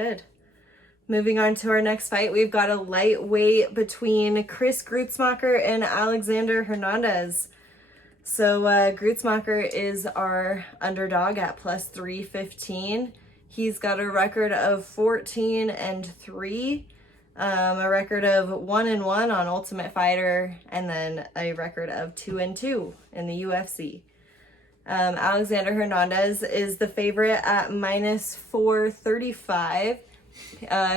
Good. Moving on to our next fight, we've got a lightweight between Chris Gruetzemacher and Alexander Hernandez. So Gruetzemacher is our underdog at plus 315. He's got a record of 14-3, a record of 1-1 on Ultimate Fighter, and then a record of 2-2 in the UFC. Alexander Hernandez is the favorite at minus 435.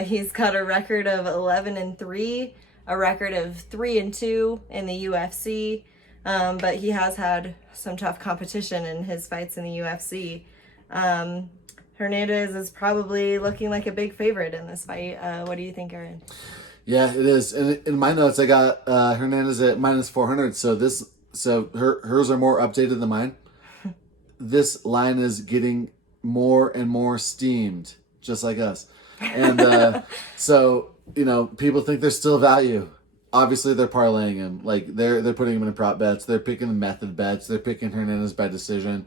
He's got a record of 11-3, a record of 3-2 in the UFC, but he has had some tough competition in his fights in the UFC. Hernandez is probably looking like a big favorite in this fight. What do you think, Aaron? Yeah, it is. And in my notes, I got Hernandez at minus 400. So hers are more updated than mine. This line is getting more and more steamed, just like us. And so, people think there's still value. Obviously, they're parlaying him. Like, they're putting him in prop bets. They're picking method bets. They're picking Hernandez by decision.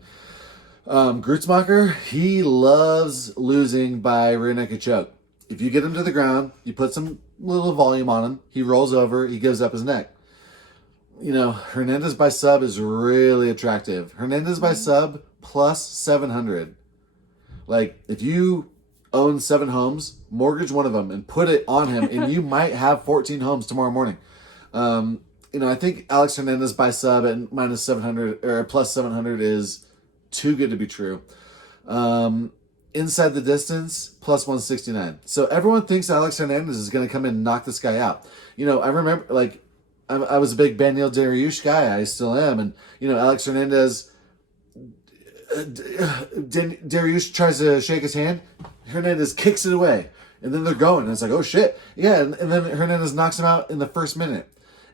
Gruetzemacher, he loves losing by rear naked choke. If you get him to the ground, you put some little volume on him, he rolls over, he gives up his neck. Hernandez by sub is really attractive. Hernandez by sub plus 700. Like, if you own 7 homes, mortgage one of them and put it on him, and you might have 14 homes tomorrow morning. I think Alex Hernandez by sub at minus 700 or plus 700 is too good to be true. Inside the distance, plus 169. So everyone thinks Alex Hernandez is going to come in and knock this guy out. I remember, I was a big Daniel Dariush guy. I still am. And, Alex Hernandez, Dariush tries to shake his hand. Hernandez kicks it away. And then they're going. And it's like, oh, shit. Yeah, and then Hernandez knocks him out in the first minute.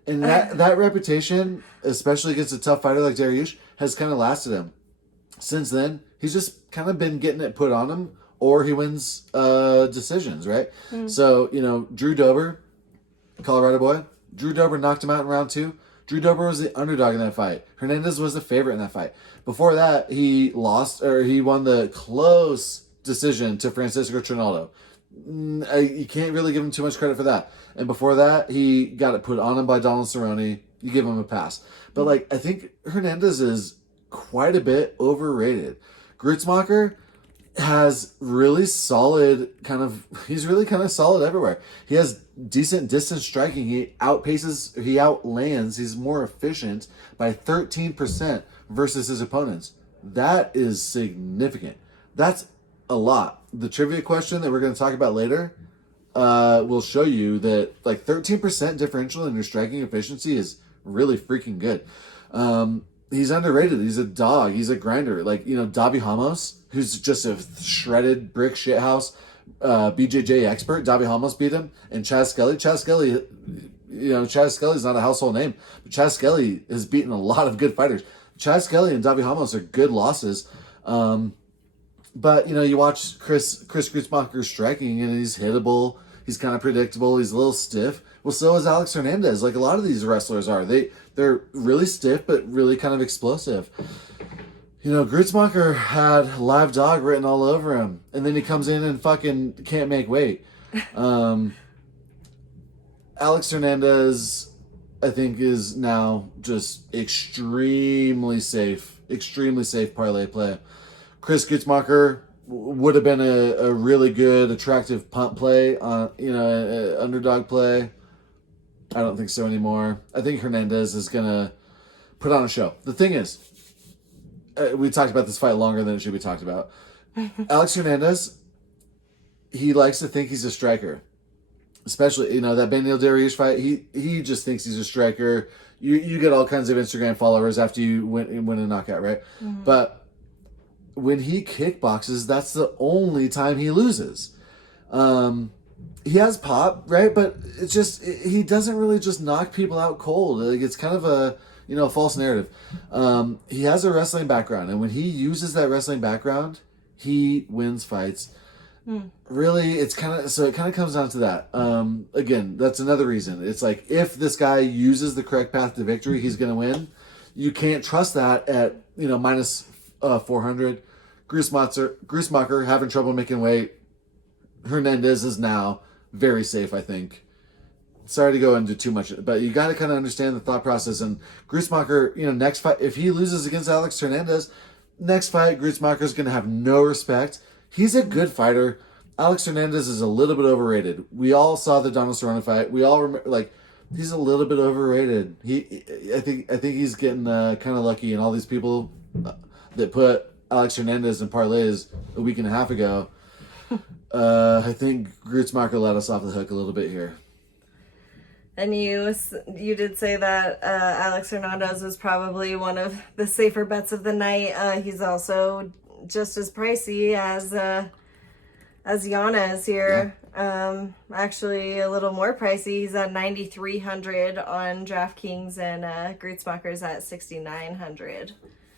And that reputation, especially against a tough fighter like Dariush, has kind of lasted him. Since then, he's just kind of been getting it put on him, or he wins decisions, right? So, Drew Dober, Colorado boy, Drew Dober knocked him out in round 2. Drew Dober was the underdog in that fight. Hernandez was the favorite in that fight. Before that, he won the close decision to Francisco Trinaldo. You can't really give him too much credit for that. And before that, he got it put on him by Donald Cerrone. You give him a pass. But, I think Hernandez is quite a bit overrated. Gruetzemacher has really solid he's really kind of solid everywhere. He has decent distance striking. He outlands, he's more efficient by 13% versus his opponents. That is significant. That's a lot. The trivia question that we're going to talk about later will show you that 13% differential in your striking efficiency is really freaking good. He's underrated. He's a dog. He's a grinder. Davi Ramos, who's just a shredded brick shithouse BJJ expert. Davi Ramos beat him. And Chaz Skelly. Chaz Skelly's not a household name, but Chaz Skelly has beaten a lot of good fighters. Chaz Skelly and Davi Ramos are good losses. But, you watch Chris Gruetzemacher striking, and he's hittable. He's kind of predictable. He's a little stiff. Well, so is Alex Hernandez. A lot of these wrestlers are. They're really stiff, but really kind of explosive. Gruetzemacher had live dog written all over him, and then he comes in and fucking can't make weight. Alex Hernandez, I think, is now just extremely safe parlay play. Chris Gruetzemacher would have been a really good, attractive punt play on, underdog play. I don't think so anymore. I think Hernandez is going to put on a show. The thing is, we talked about this fight longer than it should be talked about. Alex Hernandez, he likes to think he's a striker. Especially, that Daniel Dariush fight, he just thinks he's a striker. You get all kinds of Instagram followers after you win a knockout, right? Mm-hmm. But when he kickboxes, that's the only time he loses. He has pop, right? But it's just, he doesn't really just knock people out cold. It's kind of a false narrative. He has a wrestling background, and when he uses that wrestling background, he wins fights. Really, it kind of comes down to that. Again, that's another reason. It's if this guy uses the correct path to victory, he's going to win. You can't trust that at minus 400. Gruetzemacher having trouble making weight. Hernandez is now very safe, I think. Sorry to go into too much, but you got to kind of understand the thought process. And Grutzmacher, next fight, if he loses against Alex Hernandez, next fight, Grutzmacher is going to have no respect. He's a good fighter. Alex Hernandez is a little bit overrated. We all saw the Donald Cerrone fight. We all remember, he's a little bit overrated. I think he's getting kind of lucky, and all these people that put Alex Hernandez in parlays a week and a half ago, I think Grutzmacher let us off the hook a little bit here. And you did say that Alex Hernandez was probably one of the safer bets of the night. He's also just as pricey as Yanez here. Yeah. Actually a little more pricey. He's at 9,300 on DraftKings, and Grutzmacher's at 6,900.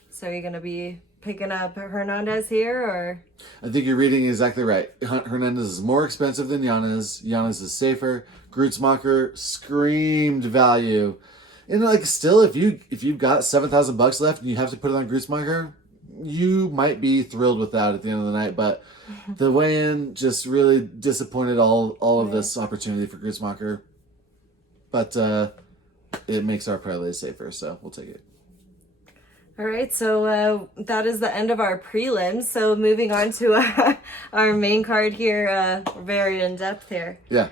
So you're gonna be picking up Hernandez here, or? I think you're reading exactly right. Hernandez is more expensive than Yanez. Yanez is safer. Grutzmacher screamed value. And still, if you've got $7,000 left and you have to put it on Grutzmacher, you might be thrilled with that at the end of the night. But the weigh-in just really disappointed all of this opportunity for Grutzmacher. But it makes our parlay safer, so we'll take it. All right, so that is the end of our prelims. So moving on to our main card here, very in-depth here. Yeah.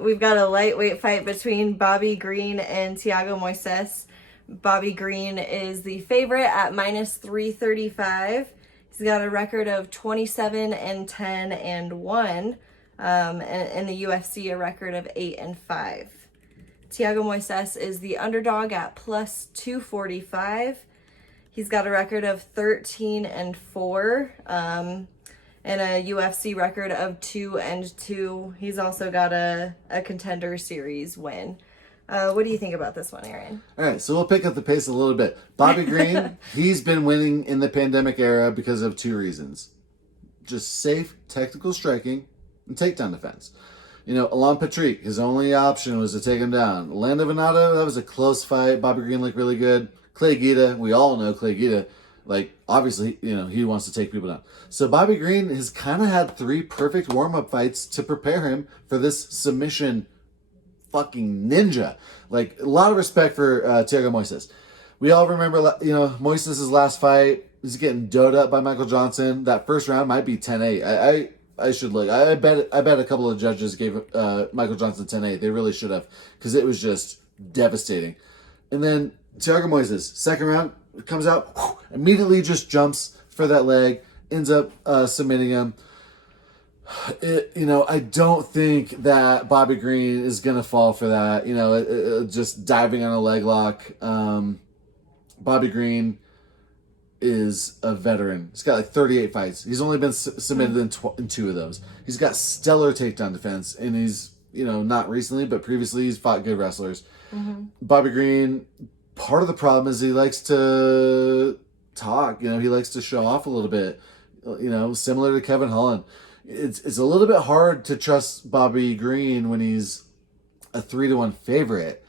We've got a lightweight fight between Bobby Green and Thiago Moises. Bobby Green is the favorite at minus 335. He's got a record of 27-10-1, and in the UFC a record of 8-5. Thiago Moises is the underdog at plus 245. He's got a record of 13-4, and a UFC record of 2-2. He's also got a contender series win. What do you think about this one, Aaron? All right, so we'll pick up the pace a little bit. Bobby Green, he's been winning in the pandemic era because of two reasons. Just safe technical striking and takedown defense. Alan Patrick, his only option was to take him down. Lando Venado, that was a close fight. Bobby Green looked really good. Clay Guida, we all know Clay Guida. Obviously, he wants to take people down. So Bobby Green has kind of had 3 perfect warm-up fights to prepare him for this submission fucking ninja. A lot of respect for Thiago Moises. We all remember, Moises' last fight. He's getting doed up by Michael Johnson. That first round might be 10-8. I should look. I bet a couple of judges gave Michael Johnson 10-8. They really should have, because it was just devastating. And then Thiago Moises, second round, comes out, immediately just jumps for that leg, ends up submitting him. I don't think that Bobby Green is going to fall for that. Just diving on a leg lock. Bobby Green is a veteran. He's got 38 fights. He's only been submitted in 2 of those. He's got stellar takedown defense, and he's, not recently, but previously he's fought good wrestlers. Mm-hmm. Bobby Green, part of the problem is he likes to talk. He likes to show off a little bit. Similar to Kevin Holland. It's a little bit hard to trust Bobby Green when he's a 3-1 favorite.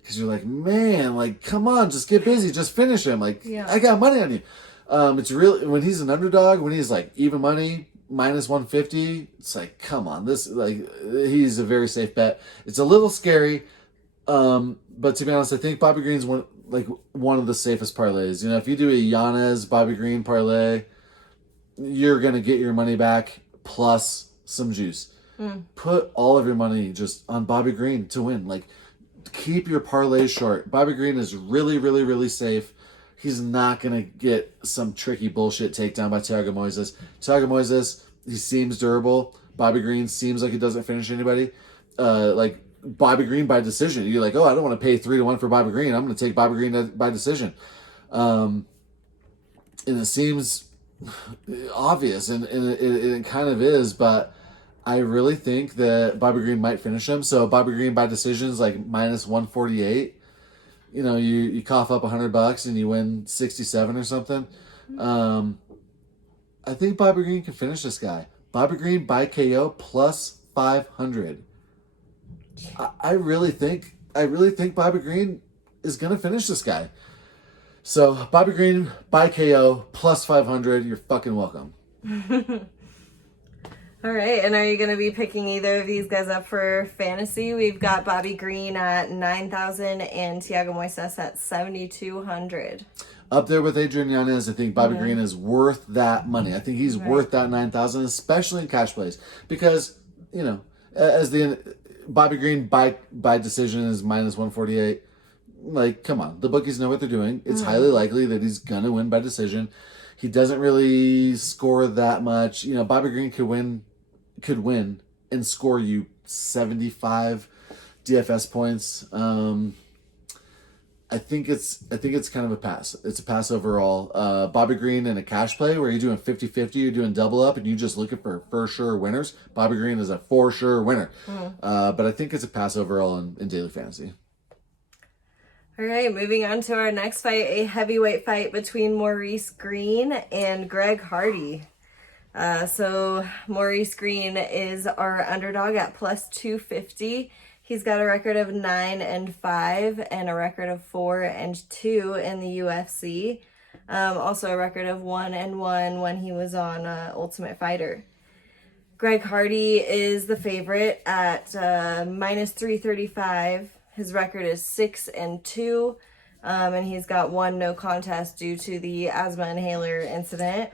Because you're like, man, come on, just get busy, just finish him. I got money on you. It's really, when he's an underdog, when he's even money, minus 150, it's come on, he's a very safe bet. It's a little scary, but to be honest, I think Bobby Green's one of the safest parlays. If you do a Yanez Bobby Green parlay, you're gonna get your money back plus some juice. Put all of your money just on Bobby Green to win. Keep your parlays short. Bobby Green is really, really, really safe. He's not going to get some tricky bullshit takedown by Thiago Moises. Thiago Moises, he seems durable. Bobby Green seems like he doesn't finish anybody. Bobby Green by decision. You're like, oh, I don't want to pay 3-1 for Bobby Green. I'm going to take Bobby Green by decision. And it seems obvious, and it kind of is, but I really think that Bobby Green might finish him. So Bobby Green by decision is minus 148. You cough up $100 and you win 67 or something. I think Bobby Green can finish this guy. Bobby Green by KO plus 500. I really think Bobby Green is gonna finish this guy. So Bobby Green by KO plus 500. You're fucking welcome. All right, and are you going to be picking either of these guys up for fantasy? We've got Bobby Green at 9,000 and Thiago Moises at 7,200. Up there with Adrian Yanez, I think Bobby Green is worth that money. I think he's worth that 9,000, especially in cash plays, because as the Bobby Green by decision is minus 148. Like, come on, the bookies know what they're doing. It's highly likely that he's gonna win by decision. He doesn't really score that much. Bobby Green could win and score you 75 DFS points. I think it's kind of a pass. It's a pass overall. Bobby Green in a cash play where you're doing 50-50, you're doing double up, and you're just looking for sure winners. Bobby Green is a for sure winner. But I think it's a pass overall in daily fantasy. All right, moving on to our next fight, a heavyweight fight between Maurice Green and Greg Hardy. So Maurice Green is our underdog at plus 250. He's got a record of 9-5 and a record of 4-2 in the UFC. Also a record of 1-1 when he was on Ultimate Fighter. Greg Hardy is the favorite at minus 335. His record is 6-2, and he's got one no contest due to the asthma inhaler incident,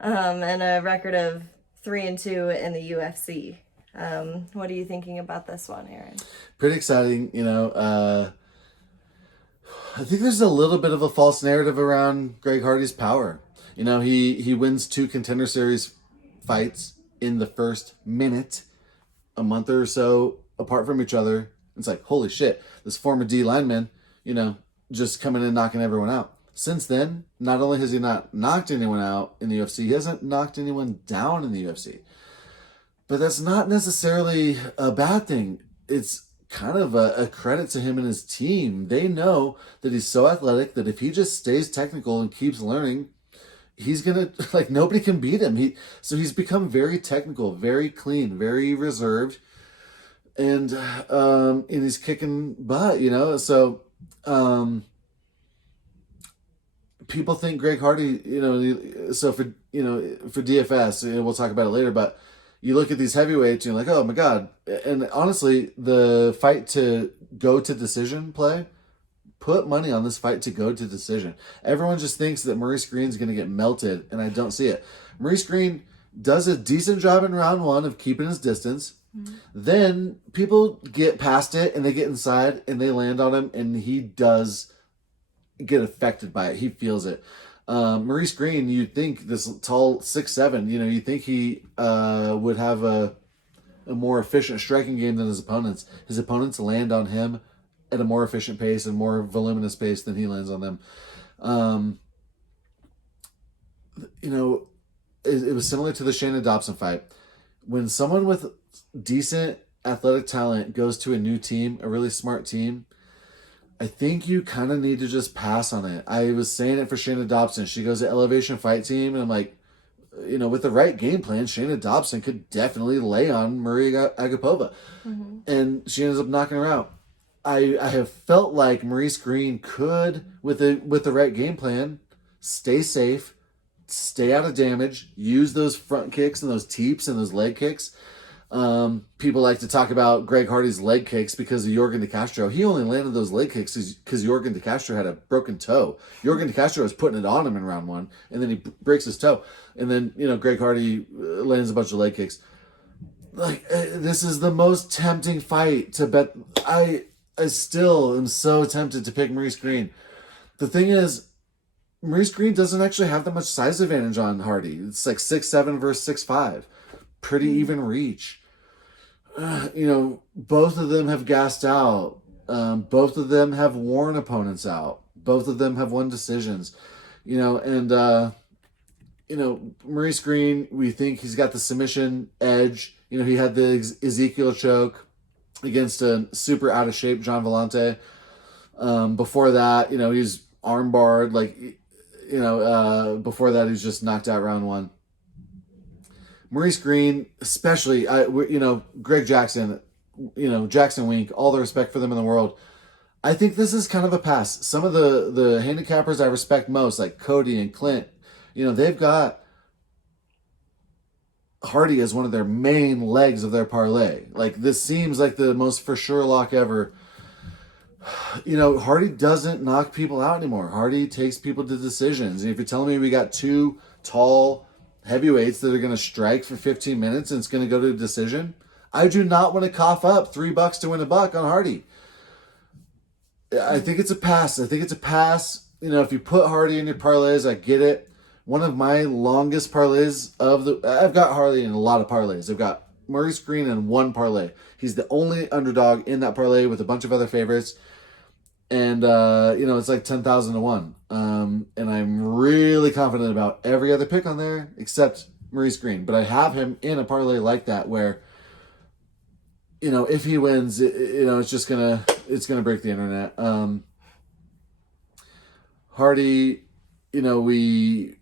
and a record of 3-2 in the UFC. What are you thinking about this one, Aaron? Pretty exciting. I think there's a little bit of a false narrative around Greg Hardy's power. He wins 2 Contender Series fights in the first minute, a month or so apart from each other. It's like, holy shit, this former D lineman, just coming in and knocking everyone out. Since then, not only has he not knocked anyone out in the UFC, he hasn't knocked anyone down in the UFC. But that's not necessarily a bad thing. It's kind of a credit to him and his team. They know that he's so athletic that if he just stays technical and keeps learning, he's going to, nobody can beat him. So he's become very technical, very clean, very reserved. And he's kicking butt, So people think Greg Hardy, so for DFS, we'll talk about it later, but you look at these heavyweights, and you're like, oh my God. And honestly, the fight to go to decision play, put money on this fight to go to decision. Everyone just thinks that Maurice Green's going to get melted, and I don't see it. Maurice Green does a decent job in round 1 of keeping his distance. Then people get past it and they get inside and they land on him, and he does get affected by it. He feels it. Maurice Green, you'd think this tall 6'7", you think he would have a more efficient striking game than his opponents. His opponents land on him at a more efficient pace and more voluminous pace than he lands on them. It was similar to the Shannon Dobson fight. When someone with decent athletic talent goes to a new team, a really smart team, I think you kind of need to just pass on it. I was saying it for Shayna Dobson. She goes to Elevation Fight Team, and I'm like, with the right game plan, Shayna Dobson could definitely lay on Maria Agapova. And she ends up knocking her out. I have felt like Maurice Green could, with the right game plan, stay safe, stay out of damage, use those front kicks and those teeps and those leg kicks. People like to talk about Greg Hardy's leg kicks because of Yorgan De Castro. He only landed those leg kicks because Yorgan De Castro had a broken toe. Yorgan De Castro was putting it on him in round 1, and then he breaks his toe. And then, Greg Hardy lands a bunch of leg kicks. This is the most tempting fight to bet. I still am so tempted to pick Maurice Green. The thing is, Maurice Green doesn't actually have that much size advantage on Hardy. It's like 6'7" versus 6'5". Pretty even reach. Both of them have gassed out. Both of them have worn opponents out. Both of them have won decisions. Maurice Green, we think he's got the submission edge. He had the Ezekiel choke against a super out of shape John Vellante. Before that, he's armbarred. Before that, he's just knocked out round 1. Maurice Green, especially, Greg Jackson, Jackson Wink, all the respect for them in the world. I think this is kind of a pass. Some of the handicappers I respect most, like Cody and Clint, they've got Hardy as one of their main legs of their parlay. Like, this seems like the most for sure lock ever. You know, Hardy doesn't knock people out anymore. Hardy takes people to decisions. And if you're telling me we got two tall heavyweights that are going to strike for 15 minutes and it's going to go to a decision, I do not want to cough up $3 to win a buck on Hardy. I think it's a pass. You know, if you put Hardy in your parlays, I get it. One of my longest parlays I've got Hardy in a lot of parlays. I've got Maurice Green in one parlay. He's the only underdog in that parlay with a bunch of other favorites. And, you know, it's like 10,000 to 1. And I'm really confident about every other pick on there except Maurice Green. But I have him in a parlay like that where, you know, if he wins, you know, it's gonna break the internet. Hardy, you know, we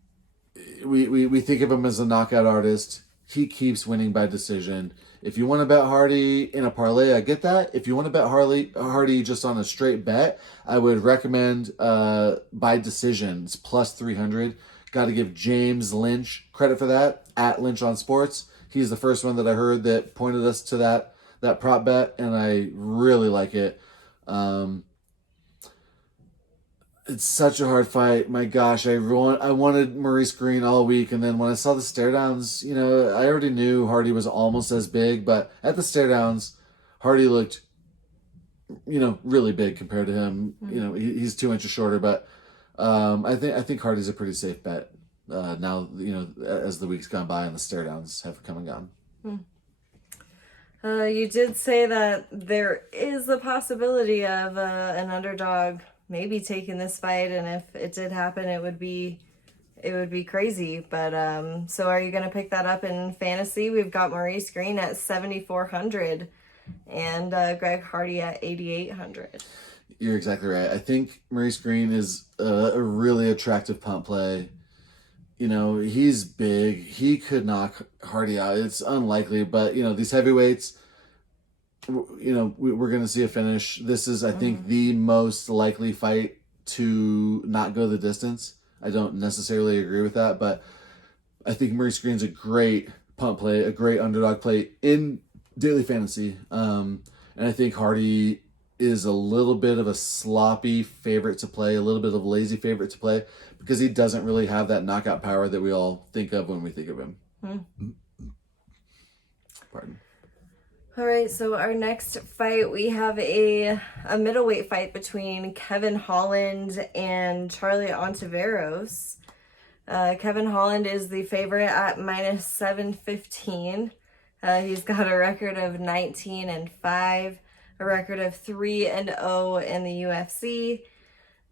think of him as a knockout artist. He keeps winning by decision. If you want to bet Hardy in a parlay, I get that. If you want to bet Hardy just on a straight bet, I would recommend by decision. It's plus 300. Got to give James Lynch credit for that, at Lynch on Sports. He's the first one that I heard that pointed us to that prop bet, and I really like it. It's such a hard fight. My gosh, I wanted Maurice Green all week, and then when I saw the stare downs, you know, I already knew Hardy was almost as big, but at the stare downs, Hardy looked, you know, really big compared to him. Mm-hmm. You know, he's 2 inches shorter, but I think Hardy's a pretty safe bet now. You know, as the weeks gone by and the stare downs have come and gone. You did say that there is the possibility of an underdog maybe taking this fight, and if it did happen, it would be crazy. But so are you going to pick that up in fantasy? We've got Maurice Green at 7,400 and Greg Hardy at 8,800. You're exactly right. I think Maurice Green is a really attractive punt play. You know, he's big. He could knock Hardy out. It's unlikely, but, you know, these heavyweights, you know, we're going to see a finish. This is, I think, the most likely fight to not go the distance. I don't necessarily agree with that, but I think Maurice Green's a great punt play, a great underdog play in daily fantasy. And I think Hardy is a little bit of a sloppy favorite to play, a little bit of a lazy favorite to play, because he doesn't really have that knockout power that we all think of when we think of him. Pardon. All right, so our next fight, we have a middleweight fight between Kevin Holland and Charlie Ontiveros. Kevin Holland is the favorite at minus 715. He's got a record of 19-5, a record of 3-0 in the UFC.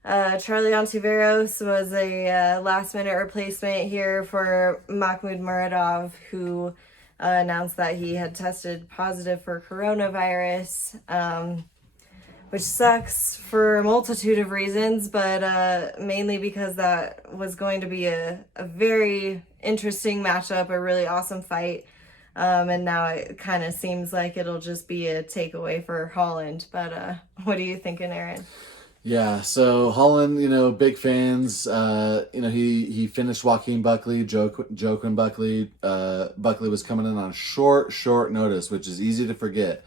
Charlie Ontiveros was a last-minute replacement here for Mahmoud Muradov, who announced that he had tested positive for coronavirus, which sucks for a multitude of reasons, but mainly because that was going to be a very interesting matchup, a really awesome fight. And now it kind of seems like it'll just be a takeaway for Holland. But what are you thinking, Aaron? Yeah, so Holland, you know, big fans. You know, he finished Joaquin Buckley, Joaquin Buckley. Buckley was coming in on short notice, which is easy to forget.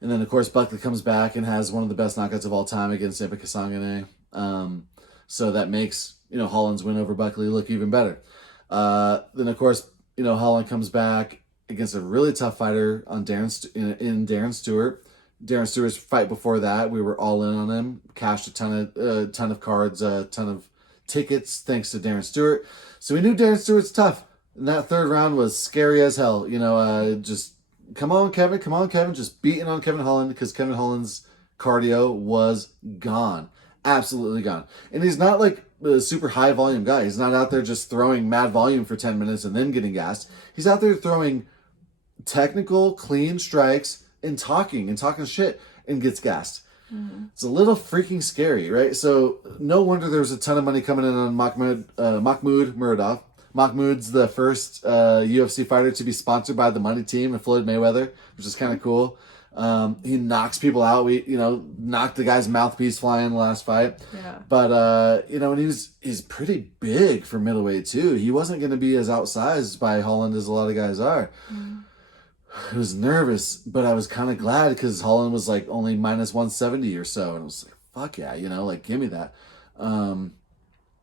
And then, of course, Buckley comes back and has one of the best knockouts of all time against Impa Kasanganay. So that makes, you know, Holland's win over Buckley look even better. Then, of course, you know, Holland comes back against a really tough fighter on in Darren Stewart. Darren Stewart's fight before that, we were all in on him. Cashed a ton of cards, a ton of tickets, thanks to Darren Stewart. So we knew Darren Stewart's tough. And that third round was scary as hell. You know, just come on, Kevin, just beating on Kevin Holland, because Kevin Holland's cardio was gone, absolutely gone. And he's not like a super high volume guy. He's not out there just throwing mad volume for 10 minutes and then getting gassed. He's out there throwing technical, clean strikes and talking shit and gets gassed. It's a little freaking scary, right? So no wonder there was a ton of money coming in on Mahmoud Muradov. Mahmoud's the first UFC fighter to be sponsored by the money team and Floyd Mayweather, which is kind of cool. He knocks people out. We, knocked the guy's mouthpiece flying in the last fight. Yeah. But, and he's pretty big for middleweight too. He wasn't going to be as outsized by Holland as a lot of guys are. I was nervous, but I was kind of glad because Holland was like only minus 170 or so. And I was like, fuck yeah, give me that.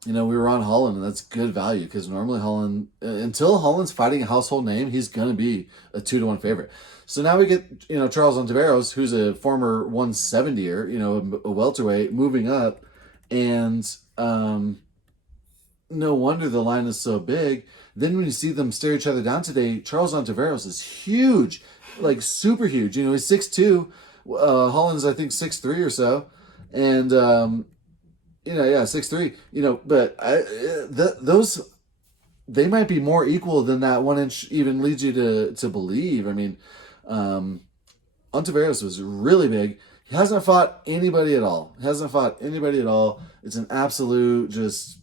We were on Holland, and that's good value because normally Holland, until Holland's fighting a household name, he's going to be a 2-1 favorite. So now we get, Charles Ontiveros, who's a former 170er, a welterweight, moving up. And no wonder the line is so big. Then when you see them stare each other down today, Charles Ontiveros is huge, like super huge. He's 6'2". Holland's, I think, 6'3" or so. And, 6'3", but those, they might be more equal than that 1 inch even leads you to believe. I mean, Ontiveros was really big. He hasn't fought anybody at all. It's an absolute just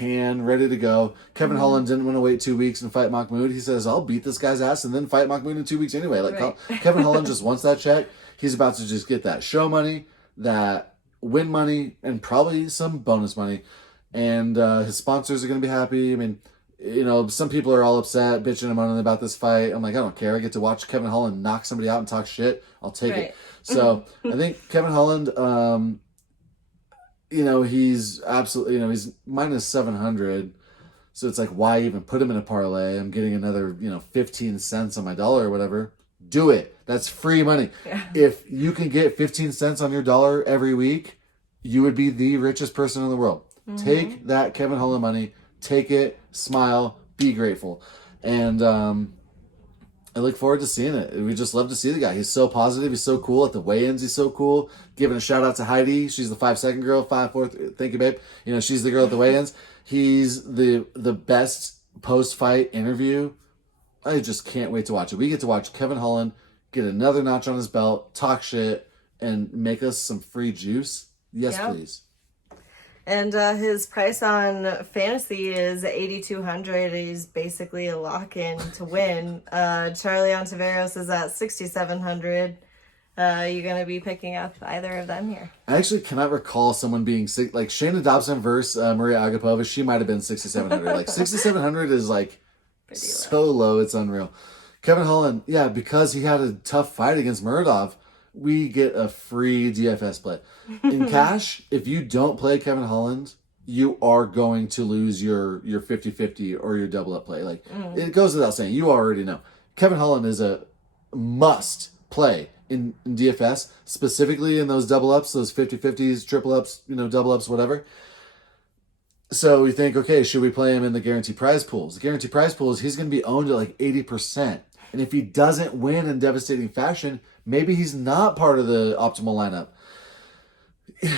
ready to go. Kevin Holland didn't want to wait 2 weeks and fight Mahmoud. He says, I'll beat this guy's ass and then fight Mahmoud in 2 weeks anyway. Right. Kevin Holland just wants that check. He's about to just get that show money, that win money, and probably some bonus money. And his sponsors are going to be happy. I mean, some people are all upset, bitching and moaning about this fight. I'm like, I don't care. I get to watch Kevin Holland knock somebody out and talk shit. I'll take it. So I think Kevin Holland, he's absolutely, he's minus 700. So it's like, why even put him in a parlay? I'm getting another, 15 cents on my dollar or whatever. Do it. That's free money. Yeah. If you can get 15 cents on your dollar every week, you would be the richest person in the world. Take that Kevin Holland money, take it, smile, be grateful. And I look forward to seeing it. We just love to see the guy. He's so positive. He's so cool. At the weigh-ins, he's so cool. Giving a shout out to Heidi. She's the 5'2" girl, 5'4". Thank you, babe. She's the girl at the weigh-ins. He's the best post-fight interview. I just can't wait to watch it. We get to watch Kevin Holland get another notch on his belt, talk shit, and make us some free juice. Yes, please. And his price on fantasy is 8,200. He's basically a lock-in to win. Charlie Ontiveros is at 6,700. You going to be picking up either of them here? I actually cannot recall someone being sick. Like Shayna Dobson versus Maria Agapova, she might have been 6,700. Like 6,700 is like so low, it's unreal. Kevin Holland, because he had a tough fight against Muradov, we get a free DFS play. In cash, if you don't play Kevin Holland, you are going to lose your 50-50 or your double up play. Like it goes without saying, you already know. Kevin Holland is a must play in DFS, specifically in those double ups, those 50-50s, triple ups, double ups, whatever. So we think, okay, should we play him in the guarantee prize pools? The guarantee prize pools, he's going to be owned at like 80%. And if he doesn't win in devastating fashion, maybe he's not part of the optimal lineup.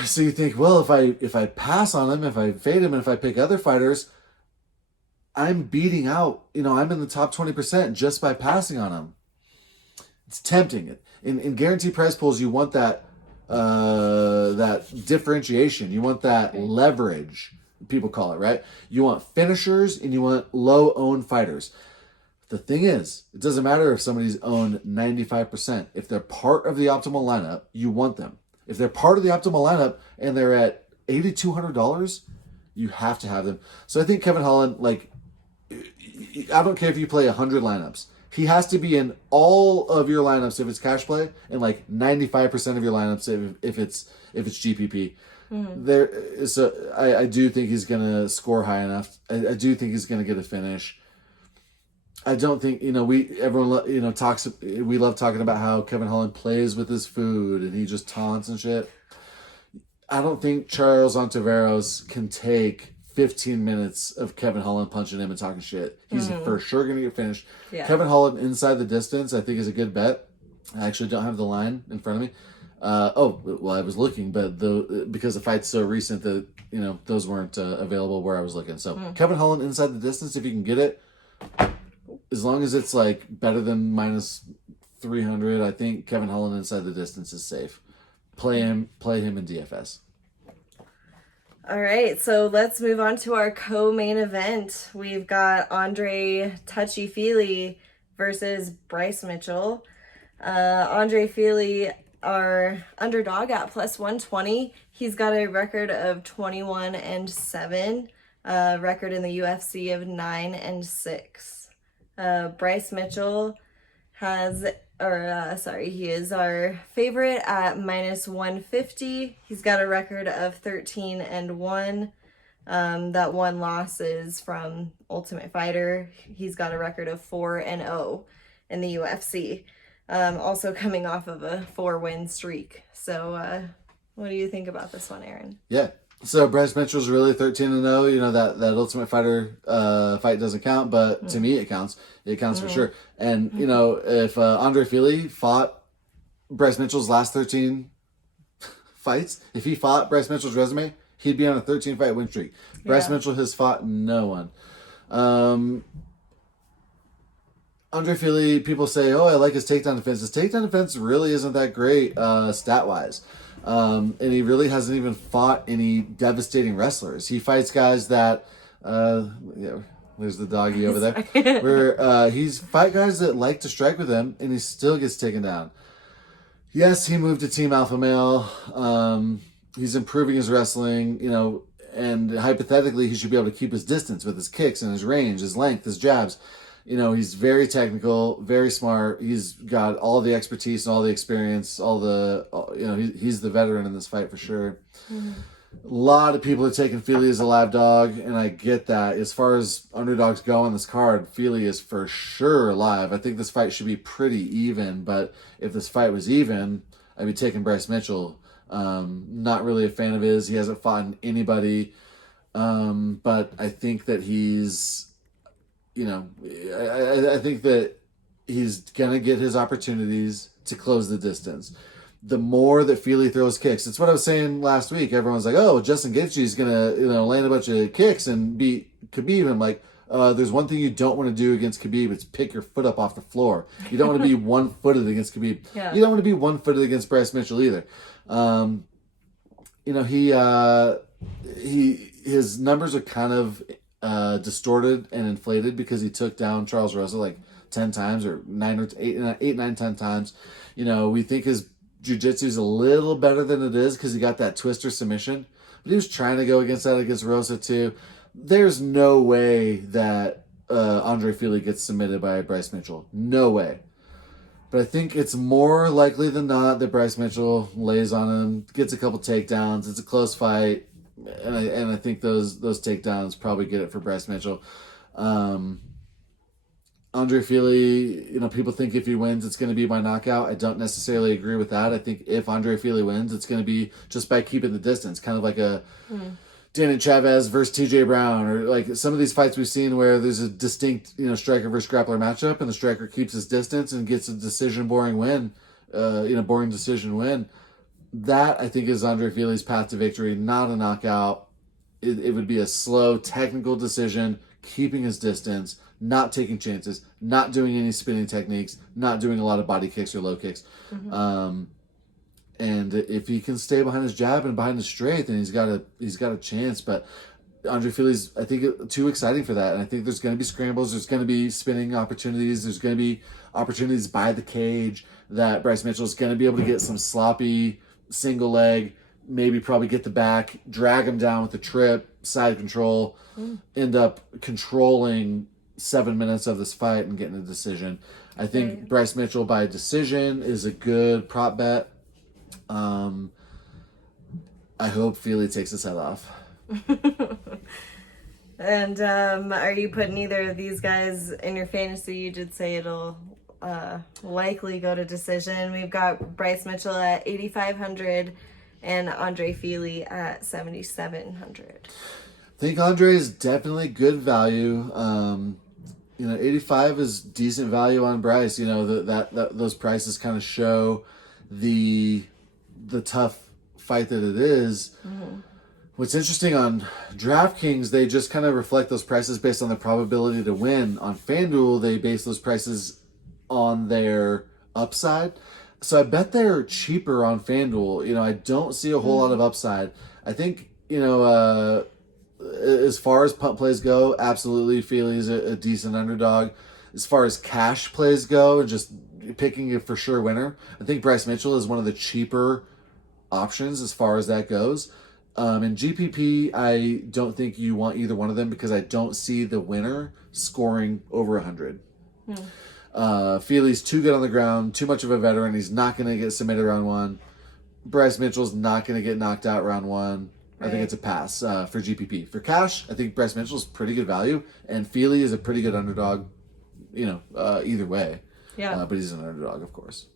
So you think, well, if I pass on him, if I fade him, and if I pick other fighters, I'm beating out, I'm in the top 20% just by passing on him. It's tempting. In guarantee prize pools, you want that differentiation. You want that leverage, people call it, right? You want finishers and you want low-owned fighters. The thing is, it doesn't matter if somebody's owned 95%. If they're part of the optimal lineup, you want them. If they're part of the optimal lineup and they're at $8,200, you have to have them. So I think Kevin Holland, I don't care if you play 100 lineups. He has to be in all of your lineups if it's cash play, and 95% of your lineups if it's GPP. I do think he's gonna score high enough. I do think he's gonna get a finish. I don't think everyone talks. We love talking about how Kevin Holland plays with his food and he just taunts and shit. I don't think Charles Ontiveros can take 15 minutes of Kevin Holland punching him and talking shit. He's for sure going to get finished. Yeah. Kevin Holland inside the distance, I think, is a good bet. I actually don't have the line in front of me. I was looking, but because the fight's so recent that those weren't available where I was looking. So Kevin Holland inside the distance, if you can get it, as long as it's better than minus 300, I think Kevin Holland inside the distance is safe. Play him in DFS. All right, so let's move on to our co-main event. We've got Andre Touchy-Feely versus Bryce Mitchell. Andre Feely, our underdog at plus 120. He's got a record of 21-7, record in the UFC of 9-6. Bryce Mitchell he is our favorite at minus 150. He's got a record of 13-1. That one loss is from Ultimate Fighter. He's got a record of 4-0 in the UFC. Also coming off of a 4-win streak. So, what do you think about this one, Aaron? Yeah. So Bryce Mitchell's really 13-0. You know, that Ultimate Fighter fight doesn't count, but to me it counts. It counts for sure. And, you know, if Andre Feely fought Bryce Mitchell's last 13 fights, if he fought Bryce Mitchell's resume, he'd be on a 13-fight win streak. Bryce Mitchell has fought no one. Andre Feely, people say, oh, I like his takedown defense. His takedown defense really isn't that great stat-wise. And he really hasn't even fought any devastating wrestlers. He fights guys that, there's the doggy over there, where he's fight guys that like to strike with him, and he still gets taken down. Yes, he moved to Team Alpha Male. He's improving his wrestling, you know, and hypothetically, he should be able to keep his distance with his kicks and his range, his length, his jabs. You know, he's very technical, very smart. He's got all the expertise and all the experience, he's the veteran in this fight for sure. Mm-hmm. A lot of people are taking Feely as a live dog, and I get that. As far as underdogs go on this card, Feely is for sure live. I think this fight should be pretty even, but if this fight was even, I'd be taking Bryce Mitchell. Not really a fan of his. He hasn't fought anybody, but I think that he's... You know, I think that he's going to get his opportunities to close the distance. The more that Feely throws kicks, it's what I was saying last week. Everyone's like, oh, Justin Gaethje's going to land a bunch of kicks and beat Khabib. I'm like, there's one thing you don't want to do against Khabib. It's pick your foot up off the floor. You don't want to be one-footed against Khabib. Yeah. You don't want to be one-footed against Bryce Mitchell either. His numbers are kind of distorted and inflated because he took down Charles Rosa like 10 times or 9 or 8, 9, 10 times. You know, we think his jiu-jitsu is a little better than it is because he got that twister submission, but he was trying to go against Rosa too. There's no way that Andre Feely gets submitted by Bryce Mitchell. No way. But I think it's more likely than not that Bryce Mitchell lays on him, gets a couple takedowns. It's a close fight. And I think those takedowns probably get it for Bryce Mitchell. Andre Feely, you know, people think if he wins, it's going to be by knockout. I don't necessarily agree with that. I think if Andre Feely wins, it's going to be just by keeping the distance, kind of like a Danny Chavez versus TJ Brown, or like some of these fights we've seen where there's a distinct, you know, striker versus grappler matchup, and the striker keeps his distance and gets a boring decision win. That, I think, is Andre Feely's path to victory, not a knockout. It would be a slow, technical decision, keeping his distance, not taking chances, not doing any spinning techniques, not doing a lot of body kicks or low kicks. Mm-hmm. And if he can stay behind his jab and behind his straight, then he's got a chance. But Andre Feely's, I think, too exciting for that. And I think there's going to be scrambles. There's going to be spinning opportunities. There's going to be opportunities by the cage that Bryce Mitchell's going to be able to get some sloppy single leg, maybe probably get the back, drag him down with the trip, side control, end up controlling 7 minutes of this fight and getting a decision. I think Bryce Mitchell by decision is a good prop bet. I hope Feely takes his head off. And are you putting either of these guys in your fantasy? You did say it'll likely go to decision. We've got Bryce Mitchell at 8,500 and Andre Feely at 7,700. I think Andre is definitely good value. 85 is decent value on Bryce. You know, that those prices kind of show the tough fight that it is. Mm-hmm. What's interesting on DraftKings, they just kind of reflect those prices based on the probability to win. On FanDuel, they base those prices on their upside. So I bet they're cheaper on FanDuel. You know, I don't see a whole lot of upside. I think, as far as punt plays go, absolutely Feely's a decent underdog. As far as cash plays go, and just, picking a for sure winner, I think Bryce Mitchell is one of the cheaper options as far as that goes. In GPP, I don't think you want either one of them because I don't see the winner scoring over 100. Feely's too good on the ground, too much of a veteran. He's not going to get submitted round one. Bryce Mitchell's not going to get knocked out round one. Right. I think it's a pass for GPP. For cash, I think Bryce Mitchell's pretty good value, and Feely is a pretty good underdog, either way. Yeah. But he's an underdog, of course.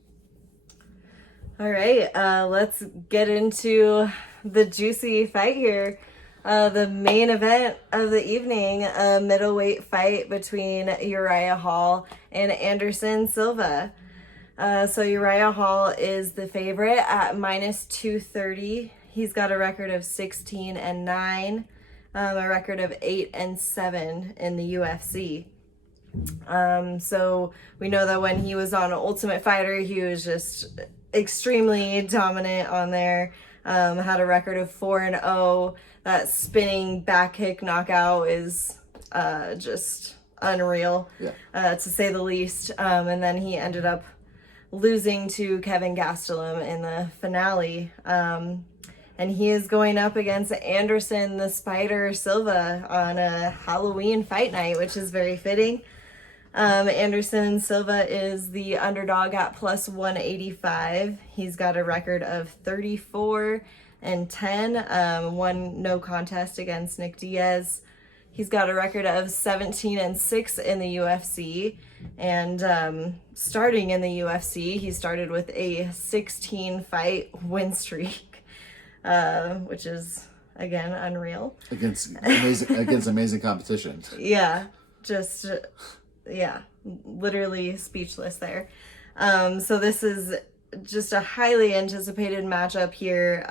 All right, let's get into the juicy fight here. The main event of the evening, a middleweight fight between Uriah Hall and Anderson Silva. So Uriah Hall is the favorite at minus 230. He's got a record of 16-9, a record of 8-7 in the UFC. So we know that when he was on Ultimate Fighter, he was just extremely dominant on there. Had a record of 4-0. That spinning back kick knockout is just unreal, to say the least. And then he ended up losing to Kevin Gastelum in the finale. And he is going up against Anderson the Spider Silva on a Halloween fight night, which is very fitting. Anderson Silva is the underdog at plus 185. He's got a record of 34-10, one no contest against Nick Diaz. He's got a record of 17-6 in the UFC, and starting in the UFC, he started with a 16-fight win streak, which is again unreal against amazing competition. Yeah, just. Yeah, literally speechless there. So this is just a highly anticipated matchup here.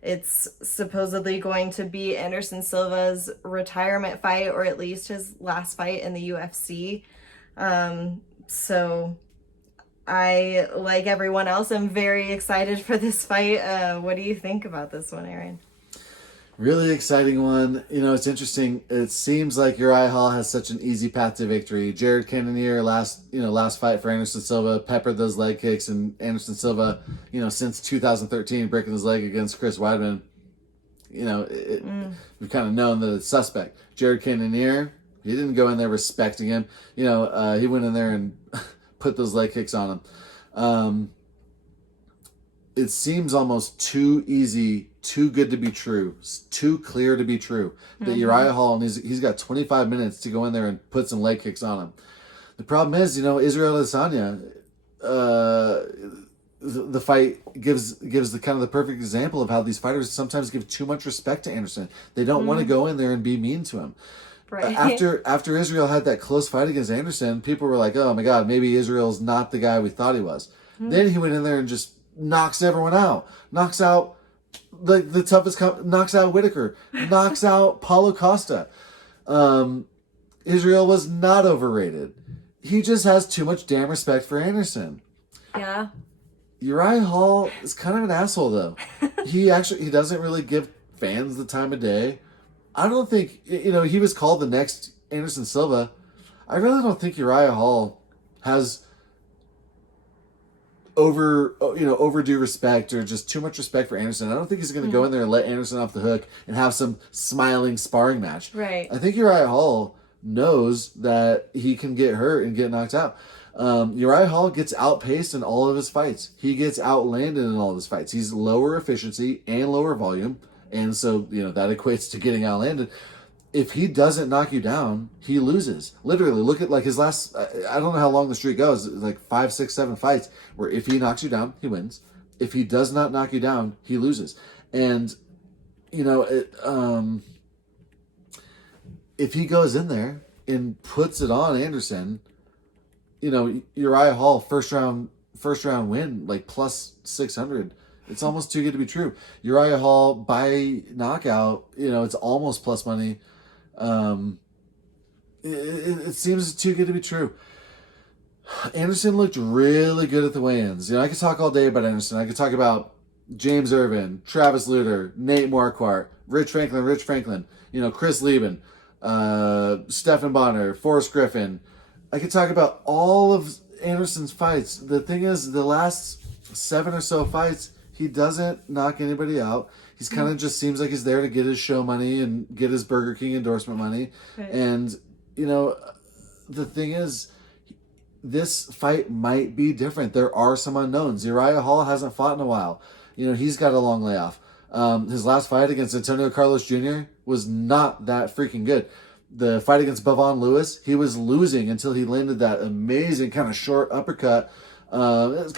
It's supposedly going to be Anderson Silva's retirement fight, or at least his last fight in the UFC. So I, like everyone else, am very excited for this fight. What do you think about this one, Aaron? Really exciting one. It's interesting. It seems like Uriah Hall has such an easy path to victory. Jared Cannonier last fight for Anderson Silva peppered those leg kicks, and Anderson Silva, since 2013 breaking his leg against Chris Weidman, we've kind of known that it's suspect. Jared Cannonier, he didn't go in there respecting him. He went in there and put those leg kicks on him. It seems almost too easy, too good to be true, too clear to be true that Uriah Hall, and he's got 25 minutes to go in there and put some leg kicks on him. The problem is, Israel Adesanya, the fight gives the kind of the perfect example of how these fighters sometimes give too much respect to Anderson. They don't want to go in there and be mean to him. Right. After Israel had that close fight against Anderson, people were like, oh my God, maybe Israel's not the guy we thought he was. Then he went in there and just knocks everyone out. Knocks out the toughest. Knocks out Whitaker. Knocks out Paulo Costa. Israel was not overrated. He just has too much damn respect for Anderson. Yeah. Uriah Hall is kind of an asshole, though. He doesn't really give fans the time of day. I don't think, he was called the next Anderson Silva. I really don't think Uriah Hall has overdue respect or just too much respect for Anderson. I don't think he's going to go in there and let Anderson off the hook and have some smiling sparring match. Right. I think Uriah Hall knows that he can get hurt and get knocked out. Uriah Hall gets outpaced in all of his fights. He gets outlanded in all of his fights. He's lower efficiency and lower volume, and so that equates to getting outlanded. If he doesn't knock you down, he loses. Literally, look at his last, I don't know how long the streak goes, like 5, 6, 7 fights, where if he knocks you down, he wins. If he does not knock you down, he loses. And, if he goes in there and puts it on Anderson, Uriah Hall, first round win, like plus 600. It's almost too good to be true. Uriah Hall by knockout, it's almost plus money. It seems too good to be true. Anderson looked really good at the weigh-ins. I could talk all day about Anderson. I could talk about James Irvin, Travis Lutter, Nate Marquardt, Rich Franklin, Chris Lieben, Stephan Bonner, Forrest Griffin. I could talk about all of Anderson's fights. The thing is, the last 7 or so fights, he doesn't knock anybody out. He's kind of just seems like he's there to get his show money and get his Burger King endorsement money. Right. And, you know, the thing is, this fight might be different. There are some unknowns. Uriah Hall hasn't fought in a while. You know, he's got a long layoff. His last fight against Antonio Carlos Jr. was not that freaking good. The fight against Bavon Lewis, he was losing until he landed that amazing kind of short uppercut. You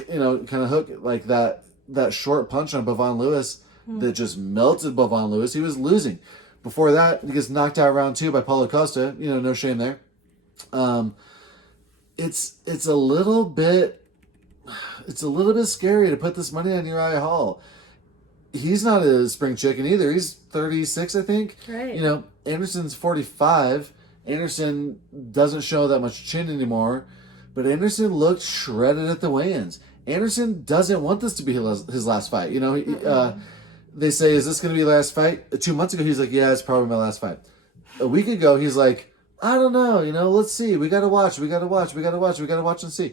know, kind of hook like that short punch on Bavon Lewis that just melted Bavon Lewis. He was losing. Before that, he gets knocked out round 2 by Paulo Costa. You know, no shame there. It's a little bit scary to put this money on Uriah Hall. He's not a spring chicken either. He's 36, I think. Right. You know, Anderson's 45. Anderson doesn't show that much chin anymore, but Anderson looked shredded at the weigh-ins. Anderson doesn't want this to be his last fight. You know, they say, is this going to be the last fight? 2 months ago, he's like, yeah, it's probably my last fight. A week ago, he's like, I don't know, you know, let's see. We got to watch and see.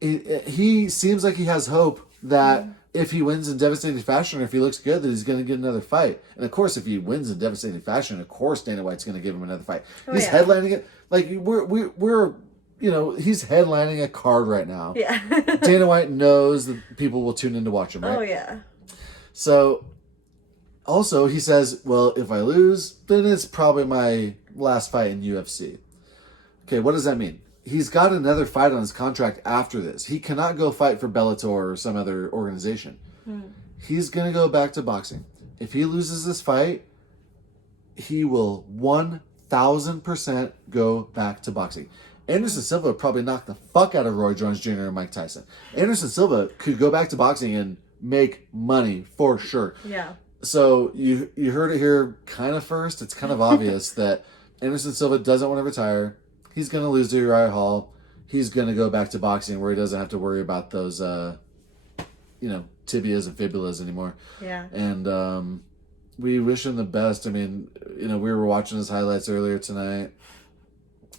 He seems like he has hope that if he wins in devastating fashion or if he looks good, that he's going to get another fight. And of course, if he wins in devastating fashion, of course Dana White's going to give him another fight. He's headlining it. Like, we're you know, he's headlining a card right now. Yeah. Dana White knows that people will tune in to watch him, right? Oh, yeah. So, also, he says, well, if I lose, then it's probably my last fight in UFC. Okay, what does that mean? He's got another fight on his contract after this. He cannot go fight for Bellator or some other organization. He's going to go back to boxing. If he loses this fight, he will 1,000% go back to boxing. Anderson Silva would probably knock the fuck out of Roy Jones Jr. and Mike Tyson. Anderson Silva could go back to boxing and make money for sure. Yeah. So you heard it here kind of first. It's kind of obvious that Anderson Silva doesn't want to retire. He's going to lose to Uriah Hall. He's going to go back to boxing where he doesn't have to worry about those, you know, tibias and fibulas anymore. Yeah. And we wish him the best. I mean, you know, we were watching his highlights earlier tonight.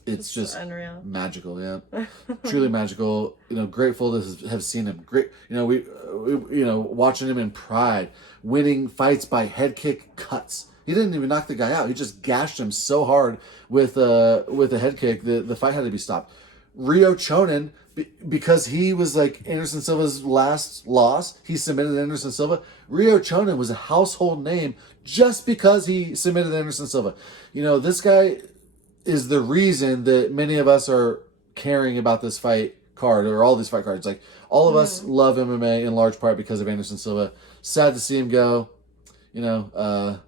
It's just unreal, magical, yeah, truly magical. You know, grateful to have seen him. Great, you know, we you know, watching him in Pride, winning fights by head kick cuts. He didn't even knock the guy out. He just gashed him so hard with a head kick that the fight had to be stopped. Rio Chonin, because he was like Anderson Silva's last loss, he submitted Anderson Silva. Rio Chonin was a household name just because he submitted Anderson Silva. You know, this guy is the reason that many of us are caring about this fight card or all these fight cards. Like, all of us love MMA in large part because of Anderson Silva. Sad to see him go, you know,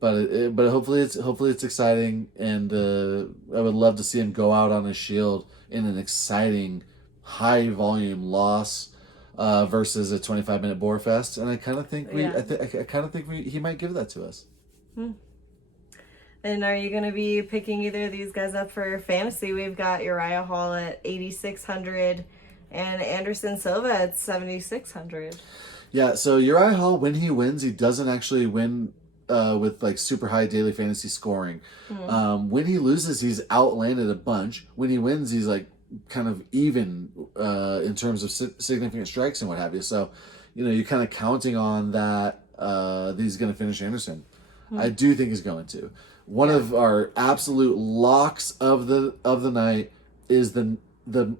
but hopefully it's exciting, and I would love to see him go out on his shield in an exciting high volume loss versus a 25-minute bore fest. And I kind of think he might give that to us. And are you going to be picking either of these guys up for fantasy? We've got Uriah Hall at 8,600 and Anderson Silva at 7,600. Yeah, so Uriah Hall, when he wins, he doesn't actually win with like super high daily fantasy scoring. When he loses, he's outlanded a bunch. When he wins, he's like kind of even in terms of significant strikes and what have you. So, you know, you're kind of counting on that he's going to finish Anderson. I do think he's going to. One of our absolute locks of the night is the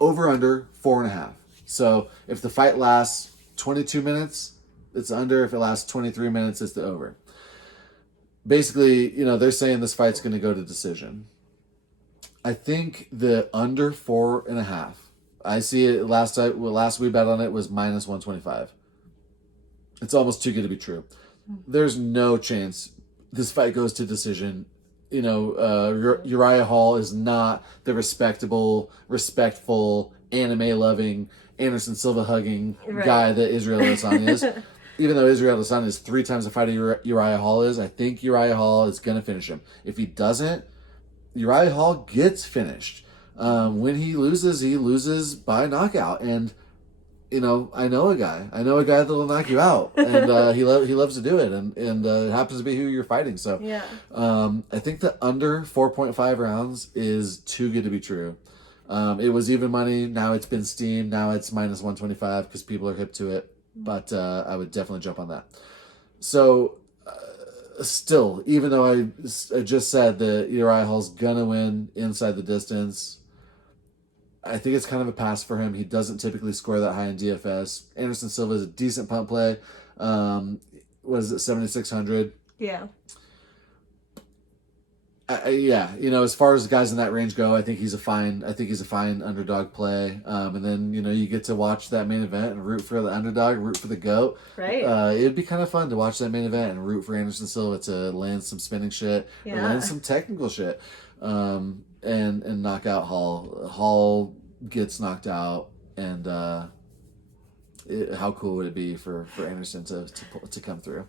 over under 4.5. So if the fight lasts 22 minutes, it's under. If it lasts 23 minutes, it's the over. Basically, you know, they're saying this fight's going to go to decision. I think the under 4.5. I see it last we bet on it was minus 125. It's almost too good to be true. There's no chance this fight goes to decision. You know, Uriah Hall is not the respectable, respectful, anime-loving, Anderson Silva-hugging guy that Israel Adesanya is. Even though Israel Adesanya is 3 times the fighter Uriah Hall is, I think Uriah Hall is going to finish him. If he doesn't, Uriah Hall gets finished. When he loses by knockout. And, you know, I know a guy that will knock you out. And he loves to do it. And it happens to be who you're fighting. So yeah. I think the under 4.5 rounds is too good to be true. It was even money. Now it's been steamed. Now it's minus 125 because people are hip to it. But I would definitely jump on that. So still, even though I just said that Uriah Hall's gonna win inside the distance, I think it's kind of a pass for him. He doesn't typically score that high in DFS. Anderson Silva is a decent punt play. What is it, 7,600? Yeah. Yeah, as far as guys in that range go, I think he's a fine underdog play. And then you get to watch that main event and root for the underdog, root for the GOAT. Right. It'd be kind of fun to watch that main event and root for Anderson Silva to land some spinning shit, or land some technical shit, and knock out Hall. Hall gets knocked out, and how cool would it be for Anderson to come through?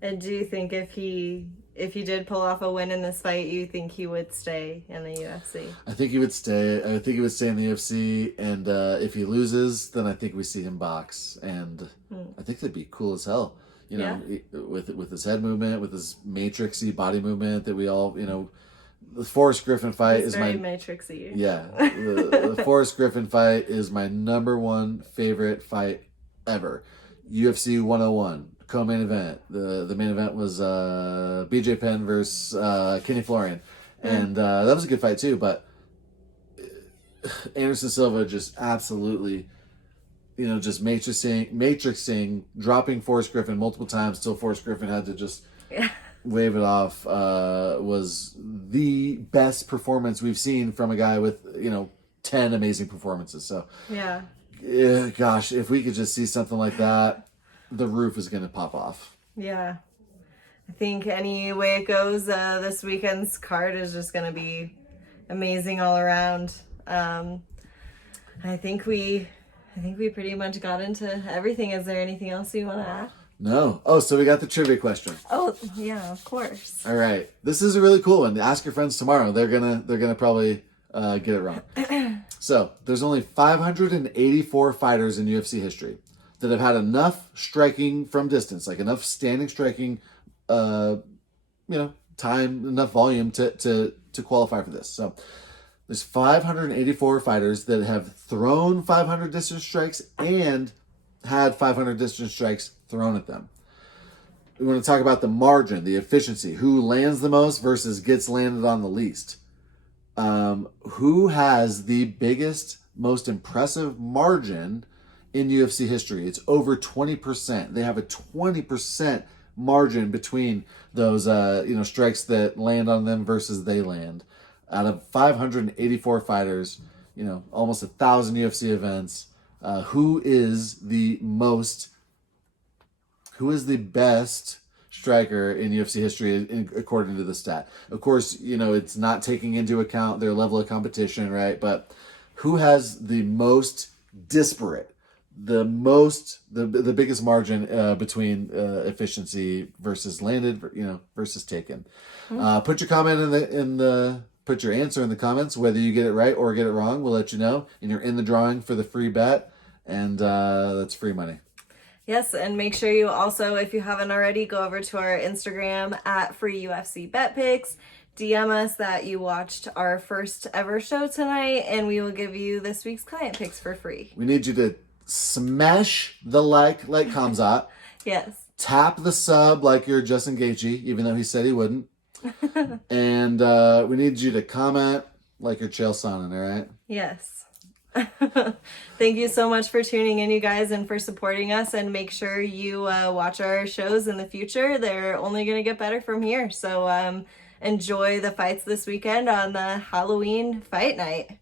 And do you think if he did pull off a win in this fight, you think he would stay in the UFC? I think he would stay. I think he would stay in the UFC, and if he loses, then I think we see him box, and I think that'd be cool as hell. With his head movement, with his matrixy body movement that we all, the Forrest Griffin fight is very my matrixy. Yeah, the Forrest Griffin fight is my number one favorite fight ever. UFC 101. Co-main event. The main event was BJ Penn versus Kenny Florian, and that was a good fight too. But Anderson Silva just absolutely, just matrixing, dropping Forrest Griffin multiple times till Forrest Griffin had to just wave it off. Was the best performance we've seen from a guy with 10 amazing performances. So gosh, if we could just see something like that, the roof is going to pop off. Yeah. I think any way it goes, this weekend's card is just going to be amazing all around. I think we pretty much got into everything. Is there anything else you want to add? No. Oh, so we got the trivia question. Oh, yeah, of course. All right. This is a really cool one. Ask your friends tomorrow. They're gonna probably get it wrong. So, there's only 584 fighters in UFC history that have had enough striking from distance, like enough standing striking, time, enough volume to qualify for this. So there's 584 fighters that have thrown 500 distance strikes and had 500 distance strikes thrown at them. We want to talk about the margin, the efficiency, who lands the most versus gets landed on the least. Who has the biggest, most impressive margin in UFC history? It's over 20%. They have a 20% margin between those, strikes that land on them versus they land. Out of 584 fighters, almost 1,000 UFC events, who is the best striker in UFC history according to the stat? Of course, it's not taking into account their level of competition, right? But who has the most disparate, the biggest margin between efficiency versus landed, versus taken? Put your comment put your answer in the comments, whether you get it right or get it wrong. We'll let you know, and you're in the drawing for the free bet, and that's free money. Yes, and make sure you also, if you haven't already, go over to our Instagram at Free UFC Bet Picks. DM us that you watched our first ever show tonight, and we will give you this week's client picks for free. We need you to smash the like Kamzat. Yes. Tap the sub like you're Justin Gaethje, even though he said he wouldn't. And we need you to comment like you're Chael Sonnen, all right? Yes. Thank you so much for tuning in, you guys, and for supporting us. And make sure you watch our shows in the future. They're only going to get better from here. So enjoy the fights this weekend on the Halloween fight night.